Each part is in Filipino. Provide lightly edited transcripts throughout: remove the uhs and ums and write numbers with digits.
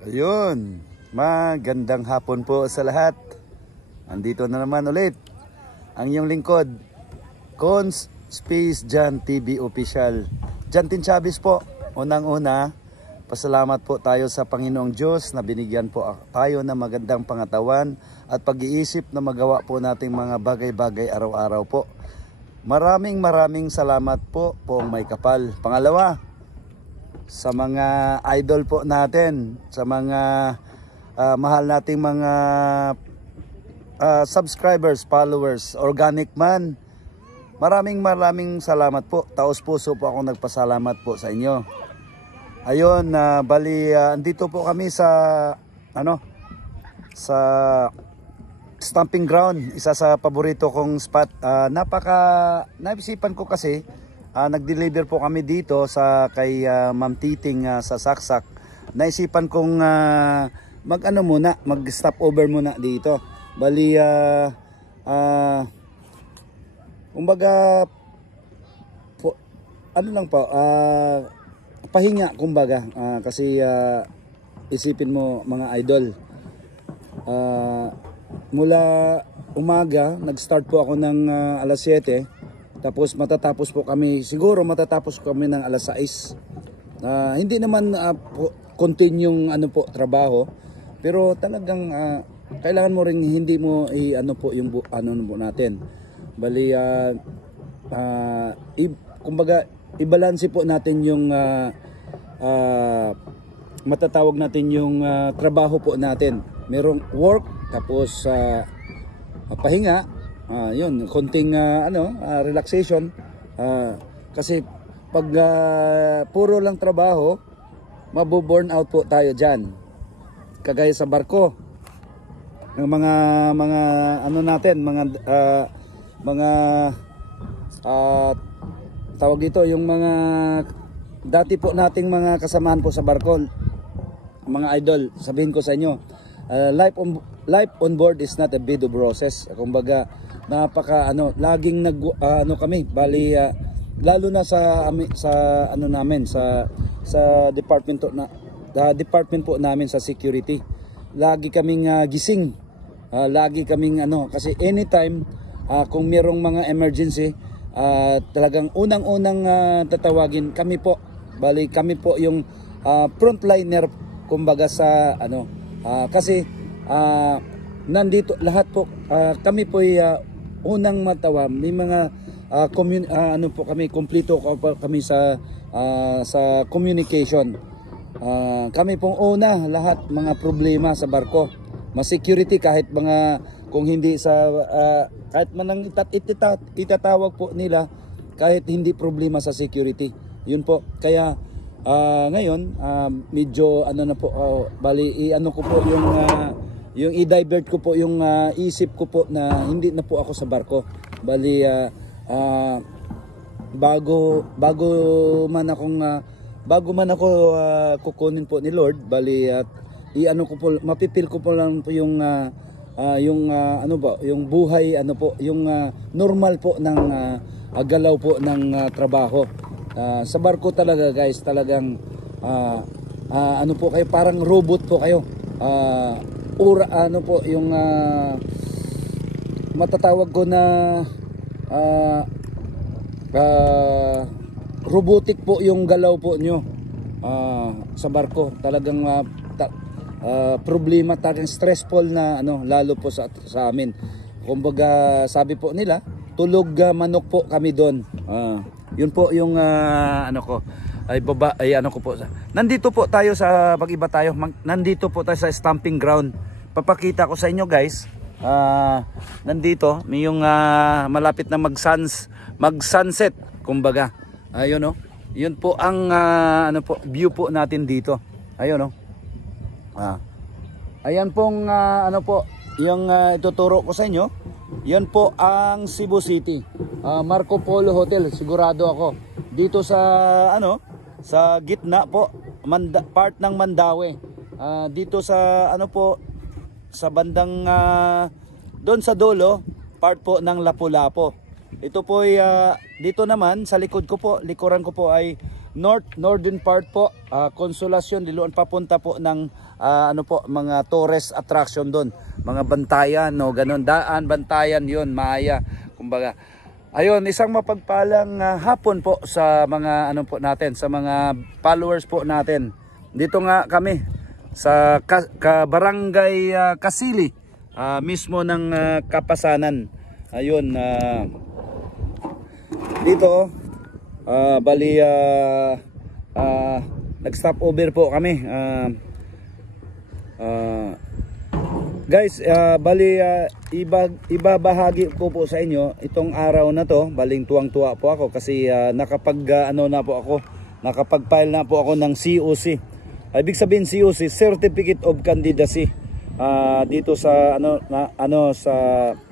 Ayun, magandang hapon po sa lahat. Andito na naman ulit ang iyong lingkod, Cons Space Jan TV Official. Jantin Chavez po. Unang-una, pasalamat po tayo sa Panginoong Diyos na binigyan po tayo ng magandang pangatawan at pag-iisip na magawa po nating mga bagay-bagay araw-araw po. Maraming salamat po poong may kapal. Pangalawa, sa mga idol po natin, sa mga mahal nating mga subscribers, followers, organic man, maraming salamat po. Taos puso po ako nagpasalamat po sa inyo. Ayun, bali andito po kami sa sa stamping ground, isa sa paborito kong spot. Naisipan ko kasi nag-deliver po kami dito sa kay Ma'am Titing sa Saksak. Naisipan kong mag-stop over muna dito. Bali kumbaga po, pahinga kumbaga, kasi isipin mo mga idol, mula umaga nag-start po ako ng alas 7. Tapos matatapos po kami ng alas 6. Hindi naman continue trabaho, pero talagang kailangan mo ring hindi mo po natin. Bali kumbaga i-balance po natin yung matatawag natin yung trabaho po natin. Merong work, tapos pahinga. Yun, konting relaxation, kasi pag puro lang trabaho, mabu-burn out po tayo dyan. Kagaya sa barko, ng tawag dito, yung mga dati po nating mga kasamahan po sa barko, mga idol, sabihin ko sa inyo, life on board is not a bed of roses. Kumbaga, laging kami, bali lalo na sa department po namin sa security, lagi kaming gising, lagi kaming kasi anytime kung mayroong mga emergency, talagang unang-unang tatawagin kami po. Bali kami po yung frontliner kumbaga sa kasi nandito lahat po, kami po unang matawa. May mga kumpleto kami sa communication. Kami pong una lahat mga problema sa barko, security, kahit mga kung hindi sa kahit manang itatawag po nila, kahit hindi problema sa security, yun po. Kaya ngayon medyo bali ko po yung i-divert ko po yung isip ko po na hindi na po ako sa barko. Bali bago man ako kukunin po ni Lord, bali mapipil ko po lang po yung yung buhay, yung normal po ng galaw po ng trabaho. Sa barko talaga guys, talagang po kayo, parang robot po kayo. Yung matatawag ko na robotic po yung galaw po nyo sa barko. Talagang problema, talagang stressful na lalo po sa amin. Kumbaga sabi po nila, tulog manok po kami doon. Yun po yung nandito po tayo sa pag-iba tayo. Nandito po tayo sa stamping ground. Papakita ko sa inyo guys. Nandito may yung malapit na mag-sunset kumbaga. Ayun yun po ang view po natin dito. Ayun ayan pong yung ituturo ko sa inyo. Yan po ang Cebu City, Marco Polo Hotel. Sigurado ako dito sa sa gitna po, part ng Mandaue. Dito sa sa bandang doon sa dulo, part po ng Lapu-Lapu. Ito po ay dito naman sa likod ko po, likuran ko po ay northern part po, Consolacion, Liloan, papunta po ng ano po, mga tourist attraction doon, mga bantayan, no, ganun, daan, bantayan, yun, Maya, kumbaga. Ayun, isang mapagpalang hapon po sa mga ano po natin, sa mga followers po natin. Dito nga kami sa Barangay Kasili, mismo ng Kapasanan. Ayun, dito bali nag-stop over po kami. Guys, bali ibabahagi ko po sa inyo itong araw na to. Baling tuwang-tuwa po ako kasi nakapag-file na po ako ng COC. Ibig sabihin COC, Certificate of Candidacy. Dito sa sa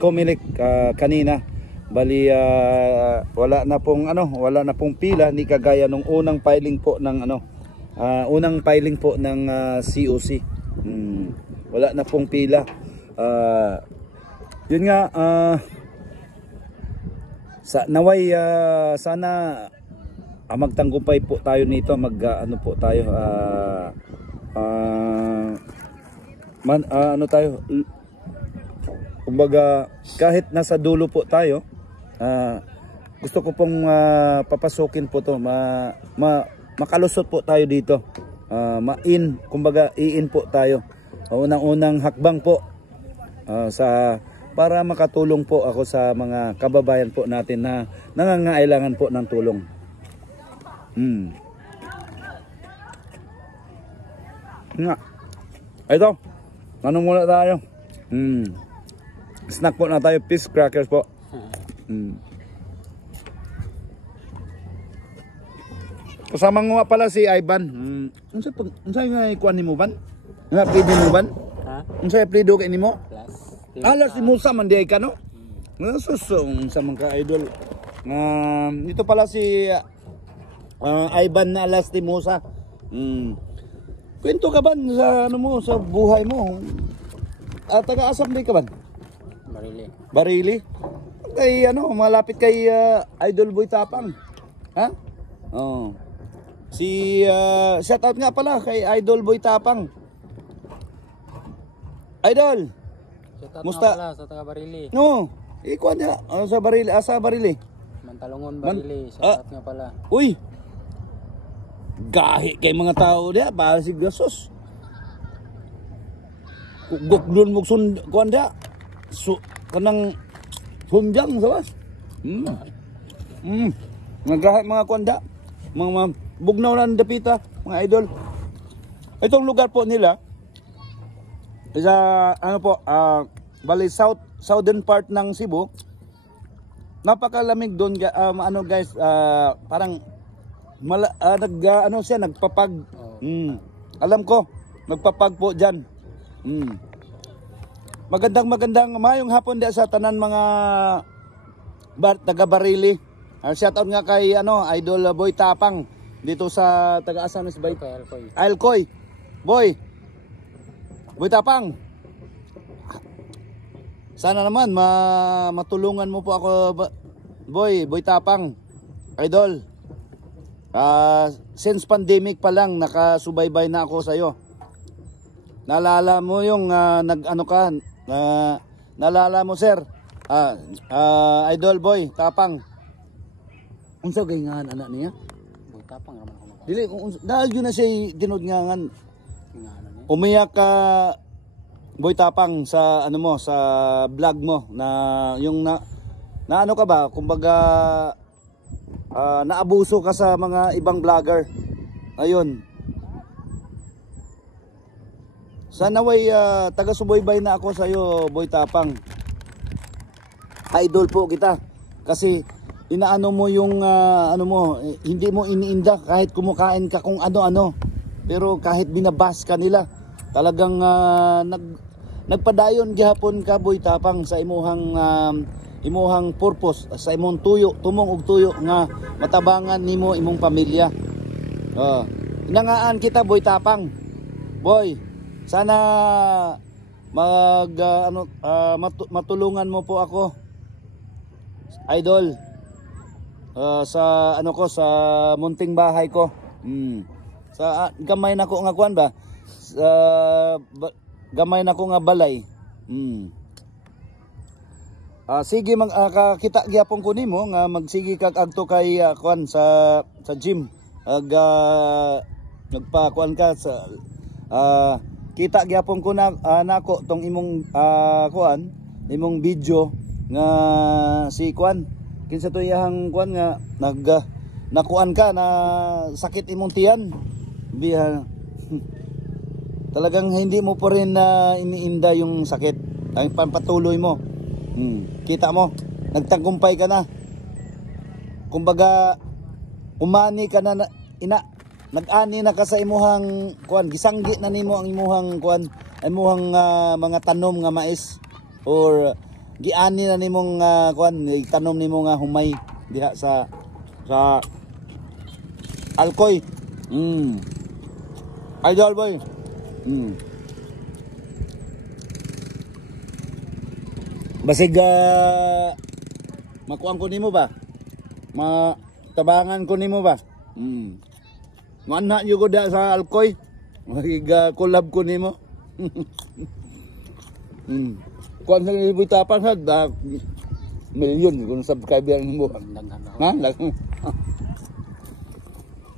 Comelec kanina. Bali wala na pong pila, ni kagaya nung unang filing po ng COC. Wala na pong pila. Yun nga, sana magtanggumpay po tayo nito, kumbaga kahit nasa dulo po tayo, gusto ko pong papasukin po to, makalusot po tayo dito, kumbaga i-in po tayo. Unang-unang hakbang po para makatulong po ako sa mga kababayan po natin na nangangailangan po ng tulong. Nga. Ito, ano muna tayo? Snack po na tayo, fish crackers po. Kasama nga pala si Ivan. Unsay nga ikuan nimo ban? Nga pwede mo ban? Ha? Unsay plido kay nimo? Alas mo sa man di ka no? Nasusong sa mga idol. Ito pala si Ivan na Alas Timosa. Kwento ka ban sa sa buhay mo? Taga-asam di ka ban? Barili. Barili? Kay malapit kay Idol Boy Tapang. Ha? Oh. Shout out nga pala kay Idol Boy Tapang. Idol. Shout out musta? nga pala sa taga Barili. No. Ikuan niya sa Barili. Mantalongon Barili. Shout out nga pala. Uy. Gahi kay mga tao dia, para si Gasos. Gokdon mo kuan dia. Kanang hunjang sa was. Nagahat mga kwanda, mga bugnaw na dapita, mga idol. Itong lugar po nila isa bali southern part ng Cebu. Napakalamig doon, guys, parang nagpapag. Alam ko, nagpapag po diyan. Magandang mayong hapon dia sa tanan mga taga Barili. Shout out nga kay Idol Boy Tapang dito sa taga-asa na si Alcoy. Boy Tapang. Sana naman matulungan mo po ako, Boy Tapang. Idol. Since pandemic pa lang nakasubaybay na ako sa iyo. Naalala mo yung naalala mo sir, Idol Boy Tapang. Unsa gay nga anak niya? Boy Tapang raman ako. Dili dahil yun na siya tinod nga ngan. Umiyak ka Boy Tapang sa sa vlog mo na yung na ka ba, kumbaga naabuso ka sa mga ibang vlogger. Ayun. Sana way taga-subaybay na ako sa iyo, Boy Tapang. Idol po kita kasi inaano mo yung hindi mo iniinda kahit kumakain ka kung ano-ano. Pero kahit binabas ka nila, talagang nagpadayon gihapon ka, Boy Tapang, sa imuhang purpose, sa imong tumong og tuyo nga matabangan nimo imong pamilya. Inangaan kita, Boy Tapang. Boy, sana matulungan mo po ako, Idol, sa sa munting bahay ko. Sa gamay nako nga kuan ba, gamay na ko nga balay. Sige kita gyapon ko nimo nga magsige kag adto kay kuan sa gym. Nagpa-kuan ka sa kita gyapon ko na nako tong imong kuan, imong video nga si kuan kinsa to iyang kuan nga nakuan ka na sakit imong tiyan. Biha talagang hindi mo pa rin iniinda yung sakit. Ang patuloy mo. Kita mo, nagtagumpay ka na. Kumbaga, umani ka na, nag-ani na ka sa imuhang kuan, gisanggi na nimo ang imuhang kuan, imuhang mga tanom nga mais or giani na nimong kuan, tanom nimo nga humay diha sa Alcoy. Idol boy. Basig makuan ko nimo ba? Matabangan ko nimo ba? Ngana yo ko da sa Alcoy. Magiga collab ko nimo. Kuan sa ibutapan sa milyon kung subscriber nimo. Ha?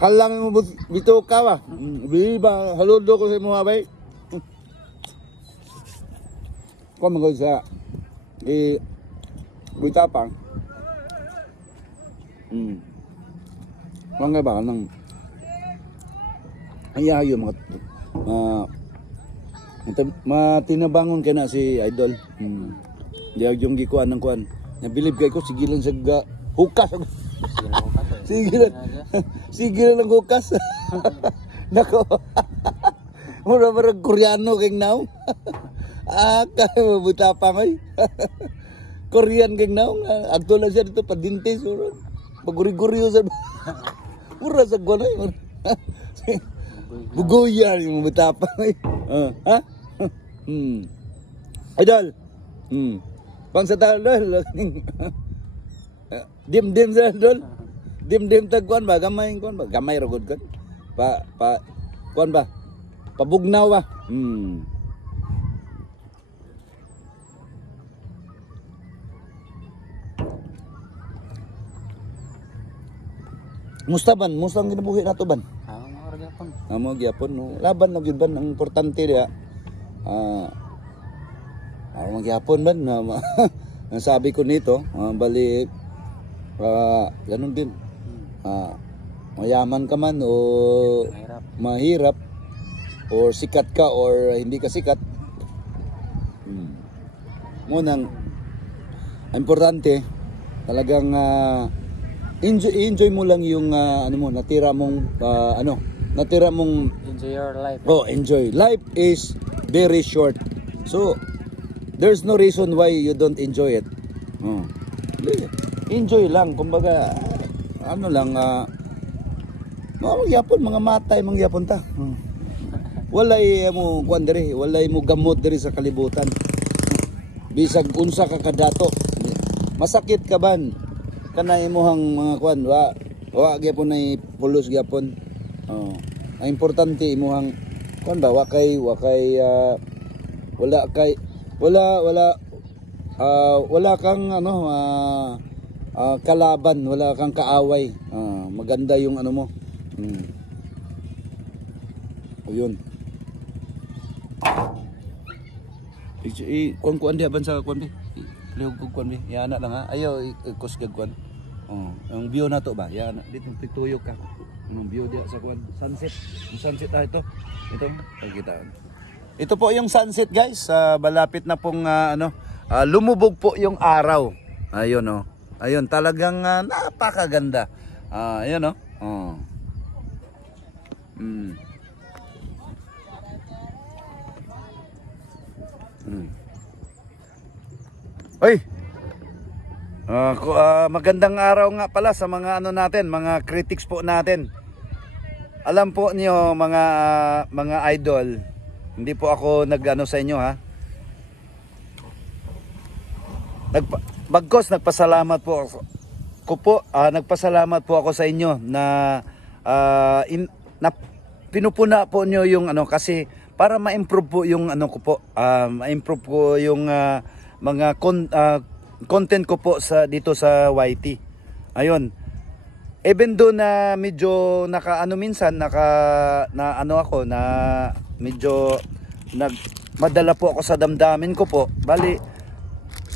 Halang mo bito ka ba? Biba haludo ko sa imo bay. Kuan mo sa bitapang. Mga ba nang ayayo mga matinabangon ka na si Idol. Diag yung gikuan ng kuan. Nabilib kay ko sigilan sa hukas. Sigilan ng hukas. Nako. Mura Koreano kay now. Kay mabutapang ay. Korean kay now. Agto lang siya dito padinte suro. Paguri-guriyo sa mura sa kuan ay. Bugoyan yung mabutapang ay. Ha? Idol. Pang sa Idol. Dim sa Idol. Dim tagkuan ba gamay kuan ba gamay ra gud kan kuan ba pabugnaw ba musta ang ginabuhi nato ban amo gyapon no laban na gyud ban ang importante diha amo gyapon ban na sabi ko nito bali ganun din. Mayaman ka man o mahirap or sikat ka or hindi ka sikat. Munang importante talagang enjoy mo lang yung ano mo natira mong enjoy your life. Enjoy. Life is very short. So there's no reason why you don't enjoy it. Enjoy lang kumbaga ano lang magyapon mga matay magyapon ta. Walay mo kuan diri, walay mo gamot diri sa kalibutan. Bisag unsa ka kadato. Masakit ka ban kana imong mga kuan wa gyapon nay pulos gyapon. Ang importante imong kuan ba wakay wala kang kalaban, wala kang kaaway. Maganda yung ano mo. O yun. Kuan di aban sa kuan bi. Lihog kog kuan bi. Yana lang ha. Ayaw ikos kag kuan. Ang view na to ba? Yana dito pituyok ka. Anong view dia sa kuan? Sunset. Yung sunset ito. Ito kita. Ito po yung sunset guys. Malapit na pong lumubog po yung araw. Ayun oh. Ayun, talagang napakaganda. Ayun, oh. Oy! Magandang araw nga pala sa mga natin, mga critics po natin. Alam po niyo mga idol, hindi po ako nag-ano sa inyo ha. Bagkos nagpasalamat po nagpasalamat po ako sa inyo na pinupuna po niyo yung kasi para ma-improve po yung ano ko po, ma-improve ko yung mga content ko po sa dito sa YT. Ayun. Even though na medyo minsan na medyo madala po ako sa damdamin ko po. Bali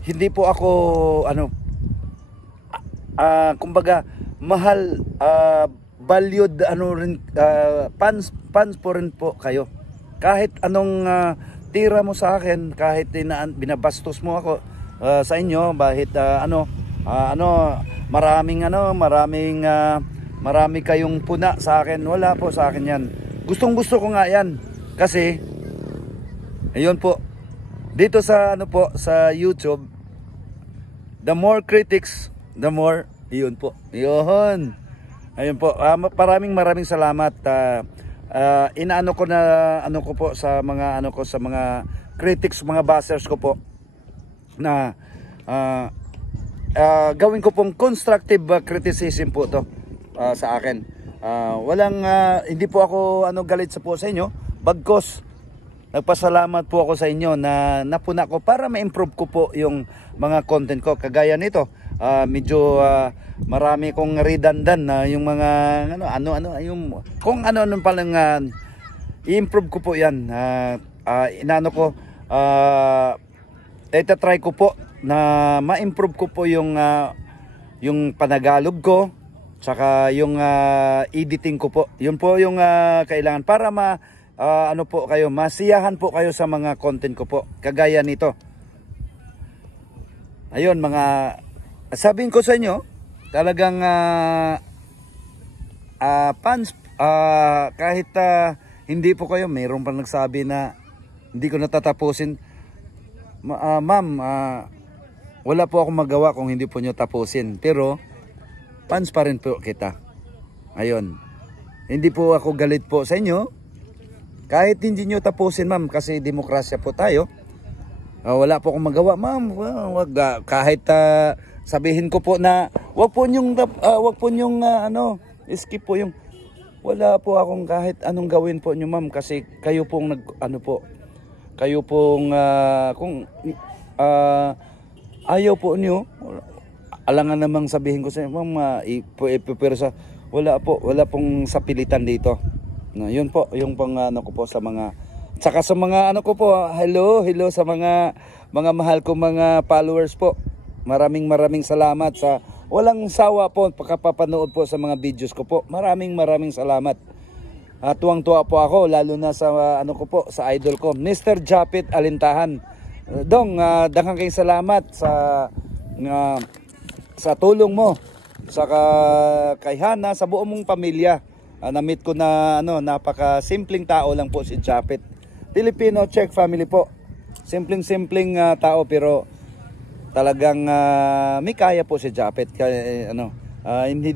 hindi po ako kumbaga mahal, valued fans po rin po kayo. Kahit anong tira mo sa akin, kahit binabastos mo ako sa inyo, bahit marami kayong puna sa akin, wala po sa akin yan. Gustong-gusto ko nga yan kasi ayun po, dito sa sa YouTube, the more critics, the more, yun po. Yun. Ayun po. Maraming salamat. Inaano ko na po sa mga sa mga critics, mga bashers ko po na gawin ko pong constructive criticism po to sa akin. Hindi po ako galit sa inyo. Bagkos nagpasalamat po ako sa inyo na napuna ko para ma-improve ko po yung mga content ko. Kagaya nito, medyo marami kong redundant na yung mga yung kung ano palang i-improve ko po yan. Itatry ko po na ma-improve ko po yung panagalog ko, tsaka yung editing ko po. Yun po yung kailangan para masiyahan po kayo sa mga content ko po. Kagaya nito. Ayun, sabihin ko sa inyo, talagang fans, kahit hindi po kayo, mayroon pa nagsabi na hindi ko natatapusin. Ma'am, wala po akong magawa kung hindi po nyo tapusin. Pero, fans pa rin po kita. Ayun. Hindi po ako galit po sa inyo. Kahit hindi nyo tapusin, ma'am, kasi demokrasya po tayo. Wala po akong magawa, ma'am. Kahit sabihin ko po na wag po nyong skip po yung, wala po akong kahit anong gawin po nyo, ma'am, kasi kayo pong kayo pong kung ayaw po nyo, alangan namang sabihin ko sa inyo, ma'am, wala pong sapilitan dito. No, yun po, yung pang ko po sa mga, tsaka sa mga hello sa mga mahal ko mga followers po. Maraming salamat sa walang sawa po pagkapapanood po sa mga videos ko po. Maraming salamat. Tuwang-tuwa po ako, lalo na sa sa idol ko, Mr. Japet Alintahan. Dong, daghang kayong salamat sa tulong mo sa kay Hana, sa buong mong pamilya. Na-meet ko na napaka simpleng tao lang po si Japet. Filipino Czech family po. Simpleng tao, pero talagang may kaya po si Japet. Hindi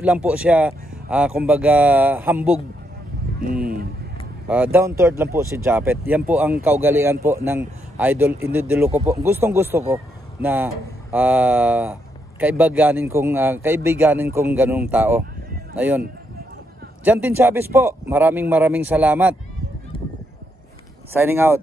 lang po siya kumbaga hambog. Down to earth lang po si Japet. Yan po ang kaugalian po ng idolo ko po. Gustong-gusto ko na kaibiganin kong ganung tao. Ayun. Jantin Chavez po, maraming salamat. Signing out.